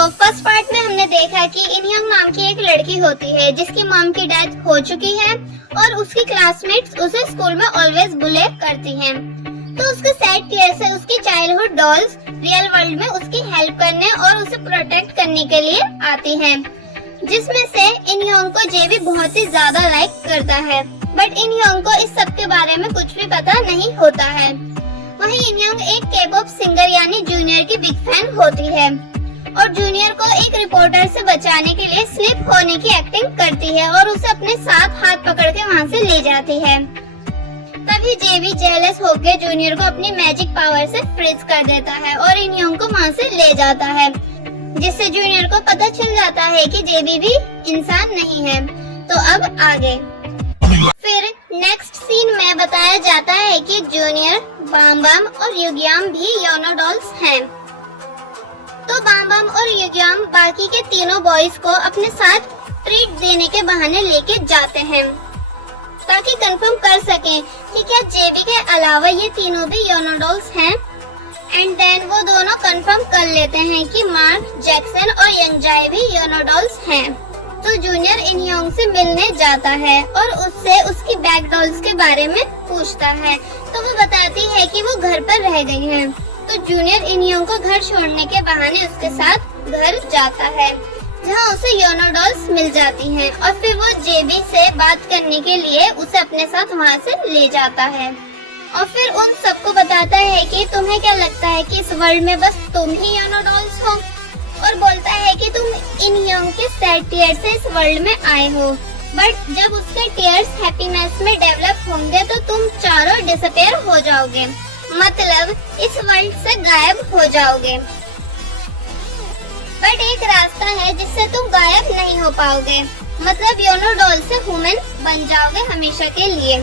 First part में हमने देखा कि इनयोंग नाम की एक लड़की होती है जिसकी मॉम की डेथ हो चुकी है और उसकी क्लासमेट्स उसे स्कूल में ऑलवेज बुले करती हैं। तो उसके सैड टीयर से उसकी चाइल्डहुड डॉल्स रियल वर्ल्ड में उसकी हेल्प करने और उसे प्रोटेक्ट करने के लिए आती हैं, जिसमें से इनयोंग को जेबी बहुत ही ज्यादा लाइक करता है। बट इनयोंग को इस सब के बारे में कुछ भी पता नहीं होता है। वहीं इनयोंग एक के-पॉप सिंगर यानी जूनियर की बिग फैन होती है और जूनियर को एक रिपोर्टर से बचाने के लिए स्लिप होने की एक्टिंग करती है और उसे अपने साथ हाथ पकड़ के वहाँ से ले जाती है। तभी जेबी जेलस होकर जूनियर को अपनी मैजिक पावर से फ्रीज कर देता है और इनयोंग को वहाँ से ले जाता है, जिससे जूनियर को पता चल जाता है कि जेबी भी इंसान नहीं है। तो अब आगे फिर नेक्स्ट सीन में बताया जाता है कि जूनियर, बाम और युगयाम भी योनो डॉल्स हैं। तो बाम और युगयाम बाकी के तीनों बॉयज को अपने साथ ट्रीट देने के बहाने लेके जाते हैं ताकि कंफर्म कर सकें कि क्या जेबी के अलावा ये तीनों भी योनो डॉल्स हैं। एंड देन वो दोनों कंफर्म कर लेते हैं कि मार्क, जैक्सन और यंगजाय भी योनो डॉल्स हैं। तो जूनियर इनयोंग से मिलने जाता है और उससे उसकी बैग डॉल्स के बारे में पूछता है। तो वो बताती है कि वो घर पर रह गई हैं। तो जूनियर इनयोंग को घर छोड़ने के बहाने उसके साथ घर जाता है, जहां उसे योनो डॉल्स मिल जाती हैं और फिर वो जेबी से बात करने के लिए उसे अपने साथ वहां से ले जाता है और फिर उन सबको बताता है कि तुम्हें क्या लगता है कि इस वर्ल्ड में बस तुम ही योनो डॉल्स हो, और बोलता है कि तुम इनयोंग के सैड टीयर से इस वर्ल्ड में आए हो, बट जब उसके टीयर्स हैप्पीनेस में डेवलप होंगे तो तुम चारों डिसअपीयर हो जाओगे, मतलब इस वर्ल्ड से गायब हो जाओगे। बट एक रास्ता है जिससे तुम गायब नहीं हो पाओगे, मतलब योनो डॉल से ह्यूमन बन जाओगे हमेशा के लिए।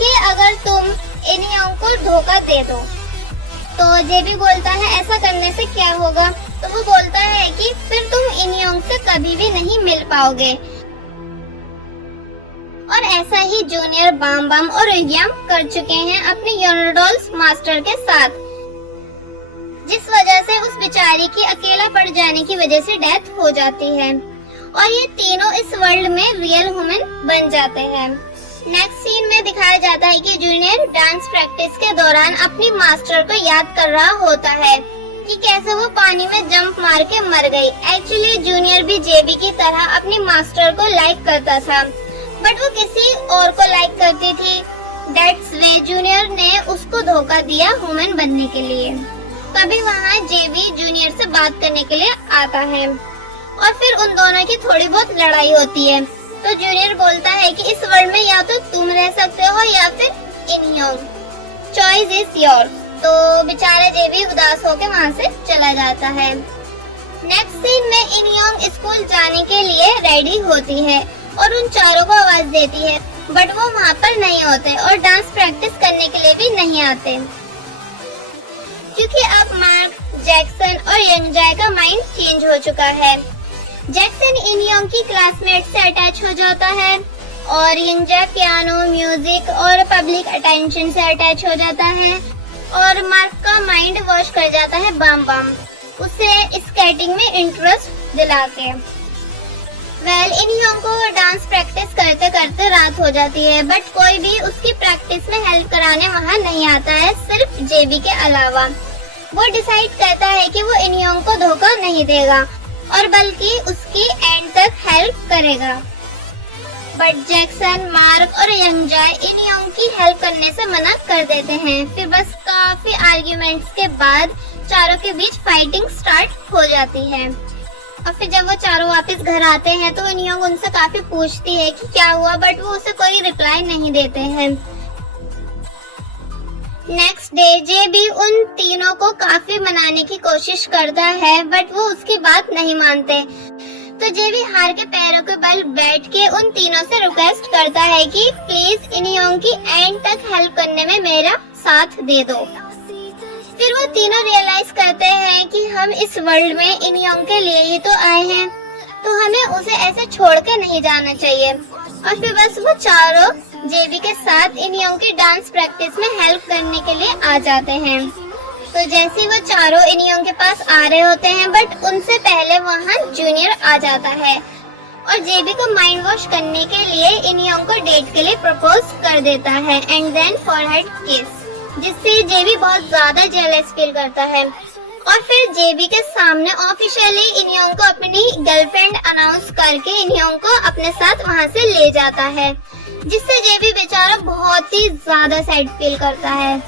कि अगर तुम इनयोंग को धोखा दे दो। तो जेबी बोलता है ऐसा करने से क्या होगा। तो वो बोलता है कि फिर तुम इनयोंग से कभी भी नहीं मिल पाओगे। और ऐसा ही जूनियर, बाम और युगयाम कर चुके हैं अपने योनो डॉल्स मास्टर के साथ, जिस वजह से उस बेचारी की अकेला पड़ जाने की वजह से डेथ हो जाती है और ये तीनों इस वर्ल्ड में रियल ह्यूमन बन जाते हैं। नेक्स्ट सीन में दिखाया जाता है कि जूनियर डांस प्रैक्टिस के दौरान अपनी मास्टर को याद कर रहा होता है कि कैसे वो पानी में जंप मार के मर गई। एक्चुअली जूनियर भी जेबी की तरह अपनी मास्टर को लाइक करता था, बट वो किसी और को लाइक करती थी। दैट्स वे जूनियर ने उसको धोखा दिया ह्यूमन बनने के लिए। तभी वहाँ जेबी जूनियर से बात करने के लिए आता है और फिर उन दोनों की थोड़ी बहुत लड़ाई होती है। तो जूनियर बोलता है कि इस वर्ल्ड में या तो तुम रह सकते हो या फिर इनयोंग, चॉइस इज योर्स। तो बेचारा जेबी उदास होकर वहाँ से चला जाता है। नेक्स्ट सीन में इनयोंग स्कूल जाने के लिए रेडी होती है और उन चारों को आवाज देती है, बट वो वहाँ पर नहीं होते और डांस प्रैक्टिस करने के लिए भी नहीं आते, क्योंकि अब मार्क, जैक्सन और यंगजाय का माइंड चेंज हो चुका है। जैक्सन इनयोंग की क्लासमेट से अटैच हो जाता है और यंगजाय पियानो, म्यूजिक और पब्लिक अटेंशन से अटैच हो जाता है और मार्क का माइंड वॉश कर जाता है बाम उसे स्केटिंग में इंटरेस्ट दिला के। इनयोंग को डांस प्रैक्टिस करते करते रात हो जाती है, बट कोई भी उसकी प्रैक्टिस में हेल्प कराने वहाँ नहीं आता है, सिर्फ जेबी के अलावा। वो डिसाइड करता है कि वो इनयोंग को धोखा नहीं देगा और बल्कि उसकी एंड तक हेल्प करेगा। बट जैक्सन, मार्क और यंगजाय इनयोंग की हेल्प करने से मना कर देते हैं। फिर बस काफी आर्ग्यूमेंट्स के बाद चारों के बीच फाइटिंग स्टार्ट हो जाती है और फिर जब वो चारों वापस घर आते हैं तो इनयोंग उनसे काफी पूछती है कि क्या हुआ, बट वो उसे कोई रिप्लाई नहीं देते हैं। नेक्स्ट डे जेबी उन तीनों को काफी मनाने की कोशिश करता है, बट वो उसकी बात नहीं मानते। तो जेबी हार के पैरों के बल बैठ के उन तीनों से रिक्वेस्ट करता है कि प्लीज इनयोंग की एंड तक हेल्प करने में मेरा साथ दे दो। फिर वो तीनों रियलाइज करते हैं कि हम इस वर्ल्ड में इनयोंग के लिए ही तो आए हैं, तो हमें उसे ऐसे छोड़ के नहीं जाना चाहिए। और फिर बस वो चारों जेबी के साथ इनयोंग की डांस प्रैक्टिस में हेल्प करने के लिए आ जाते हैं। तो जैसे वो चारों इनियोंग के पास आ रहे होते हैं, बट उनसे पहले वहाँ जूनियर आ जाता है और जेबी को माइंड वॉश करने के लिए इनियोंग को डेट के लिए प्रपोज कर देता है एंड देन फॉरहेड किस, जिससे जेबी बहुत ज्यादा जेलस फील करता है और फिर जेबी के सामने ऑफिशियली इनियोंग को अपनी गर्लफ्रेंड अनाउंस करके इनियोंग को अपने साथ वहाँ से ले जाता है, जिससे जेबी बेचारा बहुत ही ज्यादा सैड फील करता है।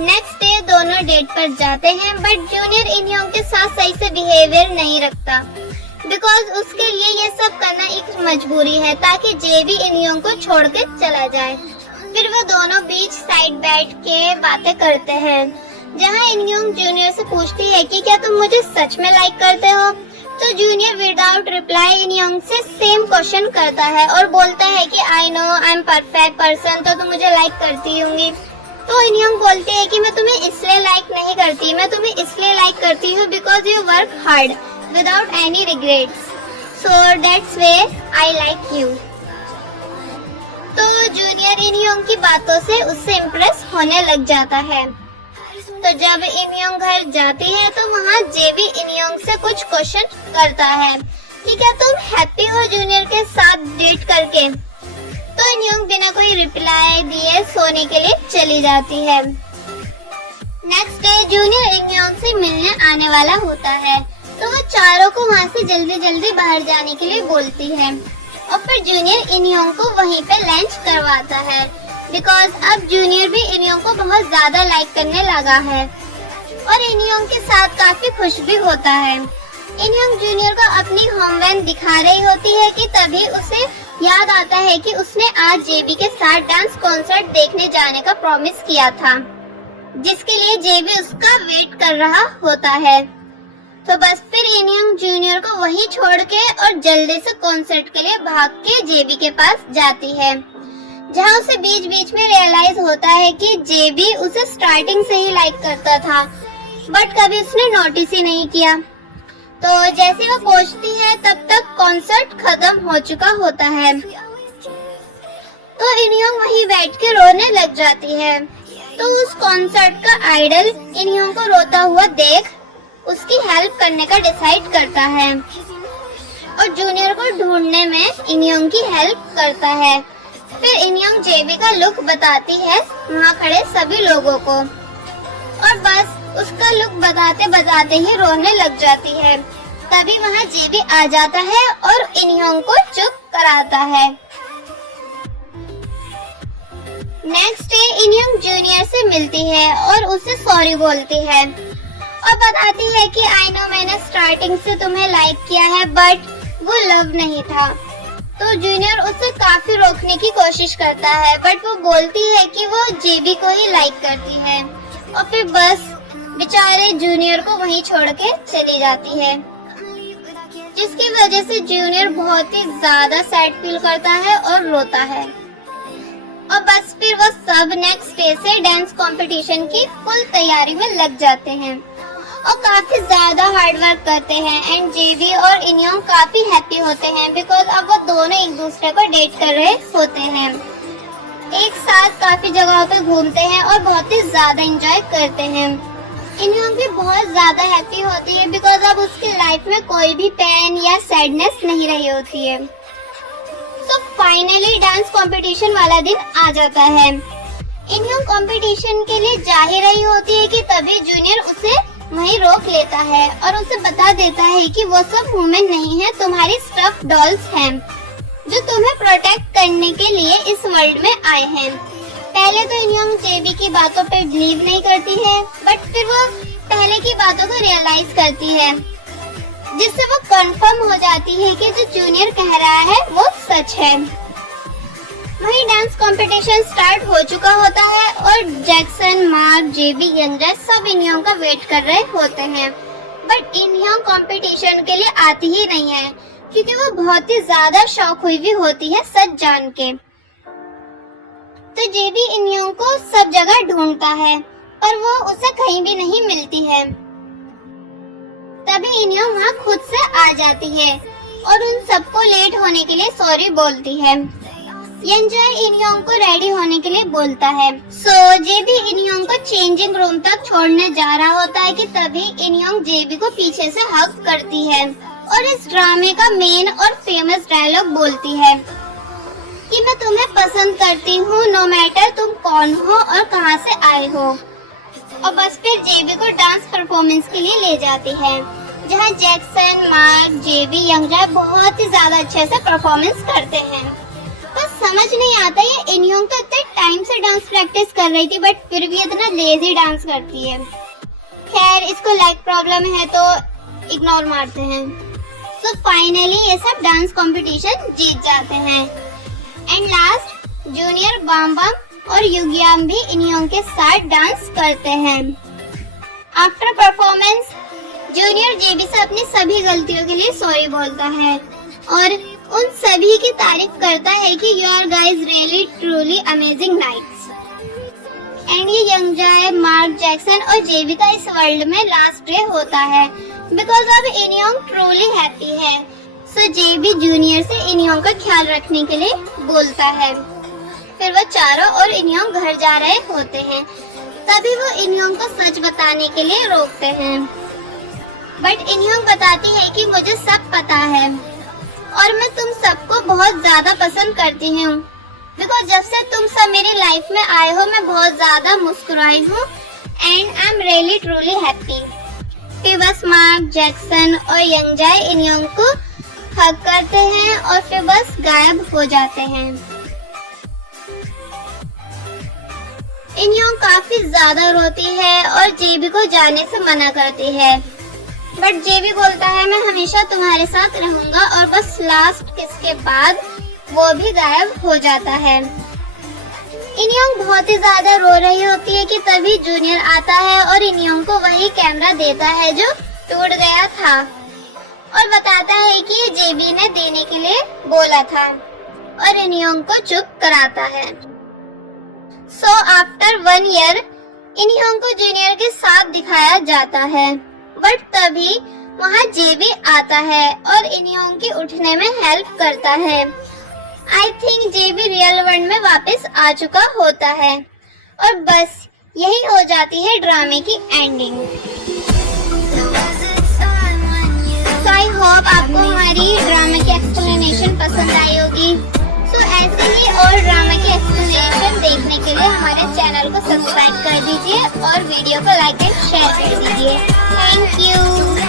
नेक्स्ट डे दोनों डेट पर जाते हैं, बट जूनियर इनियोंग के साथ सही से बिहेवियर नहीं रखता बिकॉज उसके लिए ये सब करना एक मजबूरी है ताकि जेबी इनियोंग को छोड़ के चला जाए। फिर वो दोनों बीच साइड बैठ के बातें करते हैं, जहाँ इनियोंग जूनियर से पूछती है कि क्या तुम मुझे सच में लाइक करते हो, तो जूनियर विदाउट रिप्लाई इनियोंग से सेम क्वेश्चन करता है और बोलता है कि I know I am perfect person, तो तुम मुझे लाइक करती होंगी। तो इनियोंग बोलती है कि मैं तुम्हें इसलिए लाइक नहीं करती, मैं तुम्हें इसलिए लाइक करती हूँ because you work hard without any regrets, so that's way I like you. तो जूनियर इनियोंग की बातों से उससे इम्प्रेस होने लग जाता है। तो जब इनियोंग घर जाती है तो वहाँ जेबी इनियोंग से कुछ क्वेश्चन करता है कि क्या तुम हैप्पी हो जूनियर के साथ डेट करके, तो इनियोंग बिना कोई रिप्लाई दिए सोने के लिए चली जाती है। नेक्स्ट डे जूनियर इनियोंग से मिलने आने वाला होता है, तो वो चारों को वहाँ से जल्दी जल्दी बाहर जाने के लिए बोलती है और फिर जूनियर इनियोंग को वहीं पे लंच करवाता है बिकॉज अब जूनियर भी इनियोंग को बहुत ज्यादा लाइक करने लगा है और इनियोंग के साथ काफी खुश भी होता है। इनियोंग जूनियर को अपनी होमवैन दिखा रही होती है कि तभी उसे याद आता है कि उसने आज जेबी के साथ डांस कॉन्सर्ट देखने जाने का प्रॉमिस किया था, जिसके लिए जेबी उसका वेट कर रहा होता है। तो बस फिर इनियोंग जूनियर को वहीं छोड़ के और जल्दी से कॉन्सर्ट के लिए भाग के जेबी के पास जाती है, जहाँ उसे बीच बीच में रियलाइज होता है कि जेबी उसे स्टार्टिंग से ही लाइक करता था बट कभी उसने नोटिस ही नहीं किया। तो जैसे वो पहुंचती है तब तक कॉन्सर्ट खत्म हो चुका होता है, तो इनियोंग वहीं बैठ के रोने लग जाती है। तो उस कॉन्सर्ट का आइडल इनियोंग को रोता हुआ देख उसकी हेल्प करने का डिसाइड करता है और जूनियर को ढूंढने में इनियोंग की हेल्प करता है। फिर इनियोंग जेबी का लुक बताती है वहाँ खड़े सभी लोगों को और बस उसका लुक बताते बताते ही रोने लग जाती है। तभी वहाँ जेबी आ जाता है और इनियोंग को चुप कराता है। नेक्स्ट डे इनियोंग जूनियर से मिलती है और उसे सॉरी बोलती है और बताती है कि आई नो मैंने स्टार्टिंग से तुम्हें लाइक किया है बट वो लव नहीं था। तो जूनियर उसे काफी रोकने की कोशिश करता है बट वो बोलती है कि वो जेबी को ही लाइक करती है और फिर बस बेचारे जूनियर को वहीं छोड़ के चली जाती है, जिसकी वजह से जूनियर बहुत ही ज्यादा सैड फील करता है और रोता है। और बस फिर वो सब नेक्स्ट डे से डांस कंपटीशन की फुल तैयारी में लग जाते हैं और काफी ज्यादा हार्ड वर्क करते हैं एंड जेबी और इनियोंग काफी हैप्पी होते हैं बिकॉज अब वो दोनों एक दूसरे को डेट कर रहे होते हैं, एक साथ काफी जगहों पे घूमते हैं और बहुत ही ज्यादा एंजॉय करते हैं। इनियोंग भी बहुत ज्यादा हैप्पी होती है बिकॉज अब उसकी लाइफ में कोई भी पेन या सैडनेस नहीं रही होती है। तो फाइनली डांस कंपटीशन वाला दिन आ जाता है। इनियोंग कंपटीशन के लिए जा ही रही होती है कि तभी जूनियर उसे वहीं रोक लेता है और उसे बता देता है कि वो सब वुमेन नहीं है, तुम्हारी स्टफ डॉल्स हैं जो तुम्हें प्रोटेक्ट करने के लिए इस वर्ल्ड में आए हैं। पहले तो इनियोंग जेबी की बातों पे बिलीव नहीं करती है बट फिर वो पहले की बातों को रियलाइज करती है, जिससे वो कंफर्म हो जाती है कि जो जूनियर कह रहा है वो सच है। वही डांस कंपटीशन स्टार्ट हो चुका होता है और जैक्सन, मार्क, जेबी, यंगरेस सब इनियोंग का वेट कर रहे होते हैं बट इनियोंग कंपटीशन के लिए आती ही नहीं है क्योंकि वो बहुत ही ज्यादा शॉक हुई भी होती है सच जान के। तो जेबी इनियोंग को सब जगह ढूंढता है पर वो उसे कहीं भी नहीं मिलती है। तभी इनियोंग वहाँ खुद से आ जाती है और उन सबको लेट होने के लिए सॉरी बोलती है यंगजाय इनयोंग को रेडी होने के लिए बोलता है। जेबी इनयोंग को चेंजिंग रूम तक छोड़ने जा रहा होता है कि तभी इनयोंग जेबी को पीछे से हग करती है और इस ड्रामे का मेन और फेमस डायलॉग बोलती है कि मैं तुम्हें पसंद करती हूँ, नो मैटर तुम कौन हो और कहाँ से आए हो। और बस फिर जेबी को डांस परफॉर्मेंस के लिए ले जाती है, जहाँ जैक्सन, मार्क, जेबी, यंगजाय बहुत ही ज्यादा अच्छे से परफॉर्मेंस करते हैं। तो समझ नहीं आता ये इनयोंग तो इतने टाइम से डांस प्रैक्टिस कर रही थी बट फिर भी इतना लेजी डांस करती है। खैर इसको लेग प्रॉब्लम है तो इग्नोर मारते हैं। तो फाइनली ये सब डांस कंपटीशन जीत जाते हैं एंड लास्ट जूनियर बम बम और युगियाम भी इनयोंग के साथ डांस करते हैं। आफ्टर परफॉर्मेंस जूनियर जेबी से अपनी सभी गलतियों के लिए सॉरी बोलता है और उन सभी की तारीफ करता है कि your guys really truly amazing nights. And ये यंगजाय, मार्क, जैक्सन और जेबी का इस वर्ल्ड में लास्ट डे होता है बिकॉज अब इनयोंग ट्रूली हैप्पी है। सो जेबी जूनियर से इनयोंग का ख्याल रखने के लिए बोलता है। फिर वो चारों और इनयोंग घर जा रहे होते हैं, तभी वो इनयोंग को सच बताने के लिए रोकते हैं बट इनयोंग बताती है कि मुझे सब पता है और मैं तुम सबको बहुत ज्यादा पसंद करती हूँ बिकॉज जब से तुम सब मेरी लाइफ में आए हो मैं बहुत ज्यादा मुस्कुराई हूँ and I am really truly happy. फिर बस मार्क, जैक्सन और यंगजाय इनयोंग को हग करते हैं और फिर बस गायब हो जाते हैं। इनयोंग काफी ज्यादा रोती है और जेबी को जाने से मना करती है बट जेबी बोलता है मैं हमेशा तुम्हारे साथ रहूंगा और बस लास्ट किस के बाद वो भी गायब हो जाता है। इनयोंग बहुत ही ज्यादा रो रही होती है कि तभी जूनियर आता है और इनयोंग को वही कैमरा देता है जो टूट गया था और बताता है कि ये जेबी ने देने के लिए बोला था और इनयोंग को चुप कराता है। सो आफ्टर 1 ईयर इनयोंग को जूनियर के साथ दिखाया जाता है बट तभी वहाँ जेबी आता है और इनयोंग के उठने में हेल्प करता है। I think JB real world में वापस आ चुका होता है और बस यही हो जाती है ड्रामे की एंडिंग। सो आई होप आपको हमारी ड्रामा की एक्सप्लेनेशन पसंद आई होगी। सो ऐसे ही और ड्रामा की एक्सप्लेनेशन देखने के लिए हमारे चैनल को सब्सक्राइब कर दीजिए और वीडियो को लाइक एंड शेयर कर दीजिए। Thank you.